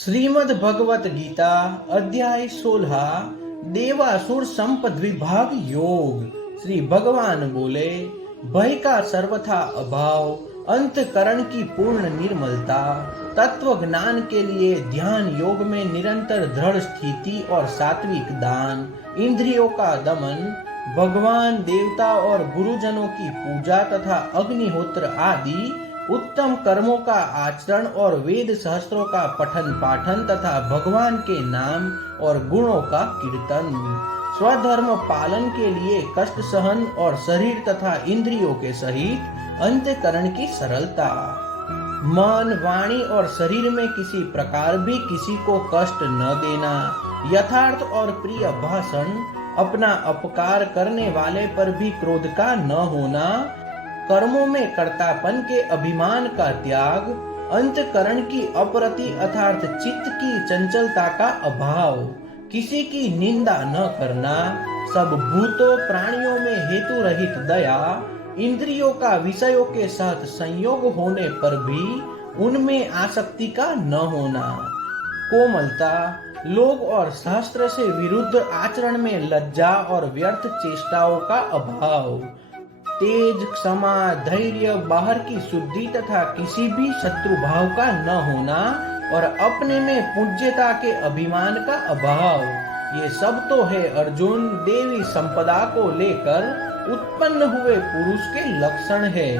श्रीमद् भगवत गीता अध्याय 16 देवासुर संपद विभाग योग। श्री भगवान बोले, भय का सर्वथा अभाव, अंतकरण की पूर्ण निर्मलता, तत्व ज्ञान के लिए ध्यान योग में निरंतर दृढ़ स्थिति और सात्विक दान, इंद्रियों का दमन, भगवान देवता और गुरुजनों की पूजा तथा अग्निहोत्र आदि उत्तम कर्मों का आचरण और वेद सहस्त्रों का पठन पाठन तथा भगवान के नाम और गुणों का कीर्तन, स्वधर्म पालन के लिए कष्ट सहन और शरीर तथा इंद्रियों के सहित अंतःकरण की सरलता, मन वाणी और शरीर में किसी प्रकार भी किसी को कष्ट न देना, यथार्थ और प्रिय भाषण, अपना अपकार करने वाले पर भी क्रोध का न होना, कर्मों में कर्तापन के अभिमान का त्याग, अंतकरण की अपरति अर्थात चित्त की चंचलता का अभाव, किसी की निंदा न करना, सब भूतों प्राणियों में हेतु रहित दया, इंद्रियों का विषयों के साथ संयोग होने पर भी उनमें आसक्ति का न होना, कोमलता, लोग और शास्त्र से विरुद्ध आचरण में लज्जा और व्यर्थ चेष्टाओं का अभाव, तेज, क्षमा, धैर्य, बाहर की शुद्धि तथा किसी भी शत्रु भाव का न होना और अपने में पूज्यता के अभिमान का अभाव, ये सब तो है अर्जुन देवी संपदा को लेकर उत्पन्न हुए पुरुष के लक्षण है।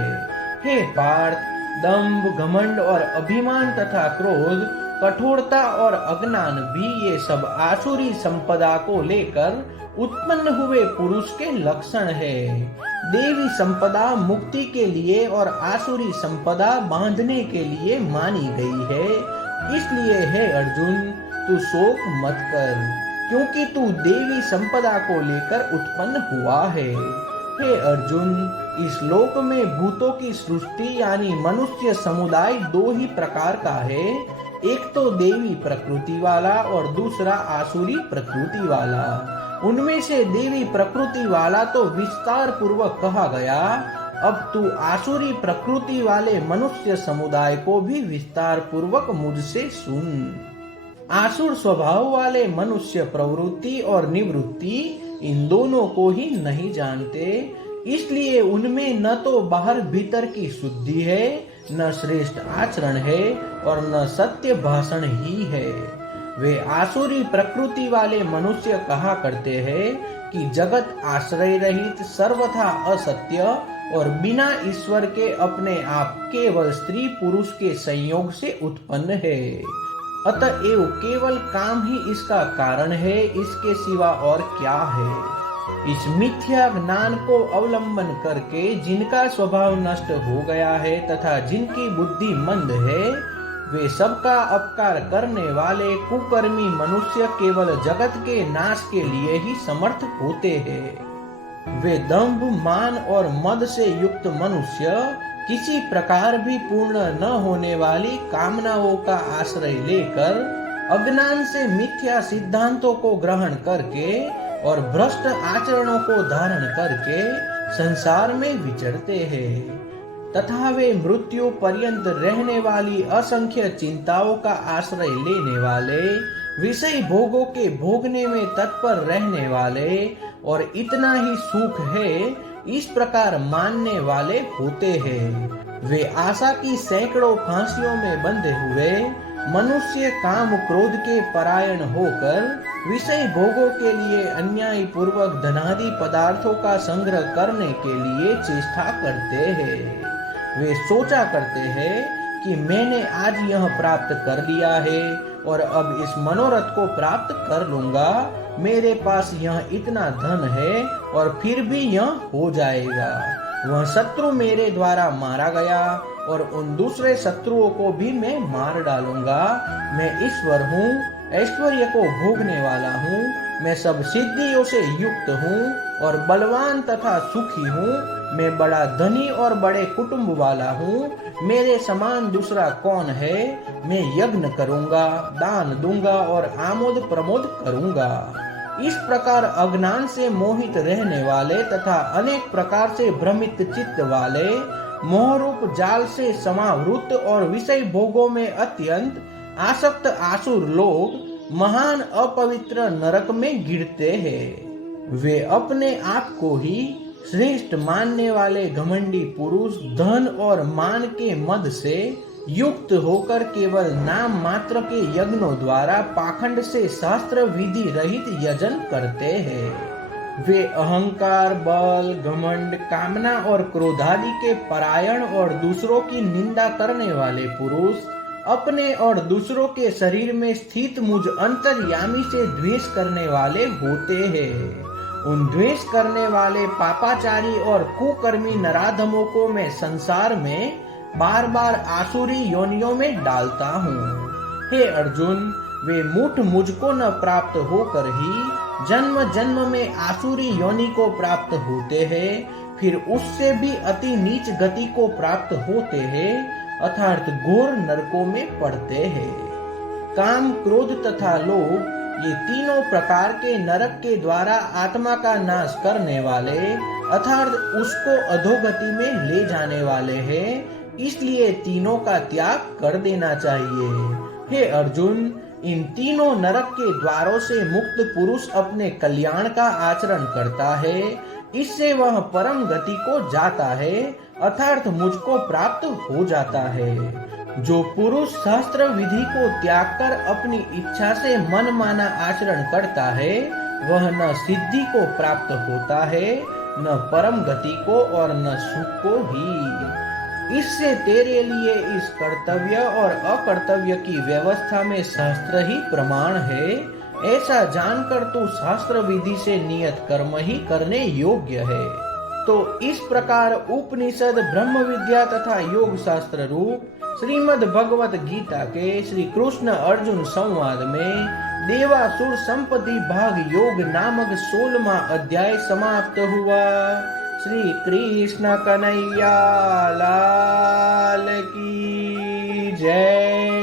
हे पार्थ, दंभ, घमंड और अभिमान तथा क्रोध, कठोरता और अज्ञान भी ये सब आसुरी संपदा को लेकर उत्पन्न हुए पुरुष के लक्षण है। देवी संपदा मुक्ति के लिए और आसुरी संपदा बांधने के लिए मानी गई है। इसलिए हे अर्जुन, तू शोक मत कर, क्योंकि तू देवी संपदा को लेकर उत्पन्न हुआ है। हे अर्जुन, इस लोक में भूतों की सृष्टि यानी मनुष्य समुदाय दो ही प्रकार का है, एक तो देवी प्रकृति वाला और दूसरा आसुरी प्रकृति वाला। उनमें से देवी प्रकृति वाला तो विस्तार पूर्वक कहा गया, अब तू आसुरी प्रकृति वाले मनुष्य समुदाय को भी विस्तार पूर्वक मुझसे सुन। आसुर स्वभाव वाले मनुष्य प्रवृत्ति और निवृत्ति इन दोनों को ही नहीं जानते, इसलिए उनमें न तो बाहर भीतर की शुद्धि है, न श्रेष्ठ आचरण है और न सत्य भाषण ही है। वे आसुरी प्रकृति वाले मनुष्य कहा करते हैं कि जगत आश्रय रहित, सर्वथा असत्य और बिना ईश्वर के अपने आप केवल स्त्री पुरुष के संयोग से उत्पन्न है, अतएव केवल काम ही इसका कारण है, इसके सिवा और क्या है। इस मिथ्या ज्ञान को अवलंबन करके जिनका स्वभाव नष्ट हो गया है तथा जिनकी बुद्धि मंद है, वे सबका अपकार करने वाले कुकर्मी मनुष्य केवल जगत के नाश के लिए ही समर्थ होते हैं। वे दंभ, मान और मद से युक्त मनुष्य किसी प्रकार भी पूर्ण न होने वाली कामनाओं का आश्रय लेकर अज्ञान से मिथ्या सिद्धांतों को ग्रहण करके और भ्रष्ट आचरणों को धारण करके संसार में विचरते हैं, तथा वे मृत्यु पर्यंत रहने वाली असंख्य चिंताओं का आश्रय लेने वाले, विषय भोगों के भोगने में तत्पर रहने वाले और इतना ही सुख है इस प्रकार मानने वाले होते हैं। वे आशा की सैकड़ों फांसियों में बंधे हुए मनुष्य काम क्रोध के परायण होकर विषय भोगों के लिए अन्याय पूर्वक धनादि पदार्थों का संग्रह करने के लिए चेष्टा करते हैं। वे सोचा करते हैं कि मैंने आज यह प्राप्त कर लिया है और अब इस मनोरथ को प्राप्त कर लूंगा, मेरे पास यह इतना धन है और फिर भी यह हो जाएगा। वह शत्रु मेरे द्वारा मारा गया और उन दूसरे शत्रुओं को भी मैं मार डालूंगा। मैं ईश्वर हूँ, ऐश्वर्य को भोगने वाला हूँ, मैं सब सिद्धियों से युक्त हूँ और बलवान तथा सुखी हूँ। मैं बड़ा धनी और बड़े कुटुंब वाला हूँ, मेरे समान दूसरा कौन है। मैं यज्ञ करूँगा, दान दूंगा और आमोद प्रमोद करूँगा। इस प्रकार अज्ञान से मोहित रहने वाले तथा अनेक प्रकार से भ्रमित चित्त वाले, मोहरूप जाल से समावृत और विषय भोगों में अत्यंत आसक्त आसुर लोग महान अपवित्र नरक में गिरते हैं। वे अपने आप को ही श्रेष्ठ मानने वाले घमंडी पुरुष धन और मान के मद से युक्त होकर केवल नाम मात्र के यज्ञों द्वारा पाखंड से शास्त्र विधि रहित यजन करते हैं। वे अहंकार, बल, घमंड, कामना और क्रोधादि के परायण और दूसरों की निंदा करने वाले पुरुष अपने और दूसरों के शरीर में स्थित मुझ अंतर्यामी से द्वेष करने वाले होते हैं। उन द्वेष करने वाले पापाचारी और कुकर्मी नराधमों को मैं संसार में बार बार आसुरी योनियों में डालता हूँ। हे अर्जुन, वे मुठ मुझको न प्राप्त होकर ही जन्म जन्म में आसुरी योनि को प्राप्त होते हैं, फिर उससे भी अति नीच गति को प्राप्त होते हैं, अर्थात घोर नरकों में पड़ते हैं। काम, क्रोध तथा लोभ ये तीनों प्रकार के नरक के द्वारा आत्मा का नाश करने वाले अर्थात उसको अधोगति में ले जाने वाले हैं, इसलिए तीनों का त्याग कर देना चाहिए। हे अर्जुन, इन तीनों नरक के द्वारों से मुक्त पुरुष अपने कल्याण का आचरण करता है, इससे वह परम गति को जाता है अर्थात मुझको प्राप्त हो जाता है। जो पुरुष शास्त्र विधि को त्याग कर अपनी इच्छा से मन माना आचरण करता है, वह न सिद्धि को प्राप्त होता है, न परम गति को और न सुख को ही। इससे तेरे लिए इस कर्तव्य और अकर्तव्य की व्यवस्था में शास्त्र ही प्रमाण है, ऐसा जानकर तू शास्त्र विधि से नियत कर्म ही करने योग्य है। तो इस प्रकार उपनिषद, ब्रह्म विद्या तथा योग शास्त्र रूप श्रीमद् भगवत गीता के श्री कृष्ण अर्जुन संवाद में देवासुर संपत्ति भाग योग नामक 16वां अध्याय समाप्त हुआ। श्री कृष्ण कन्हैया लाल की जय।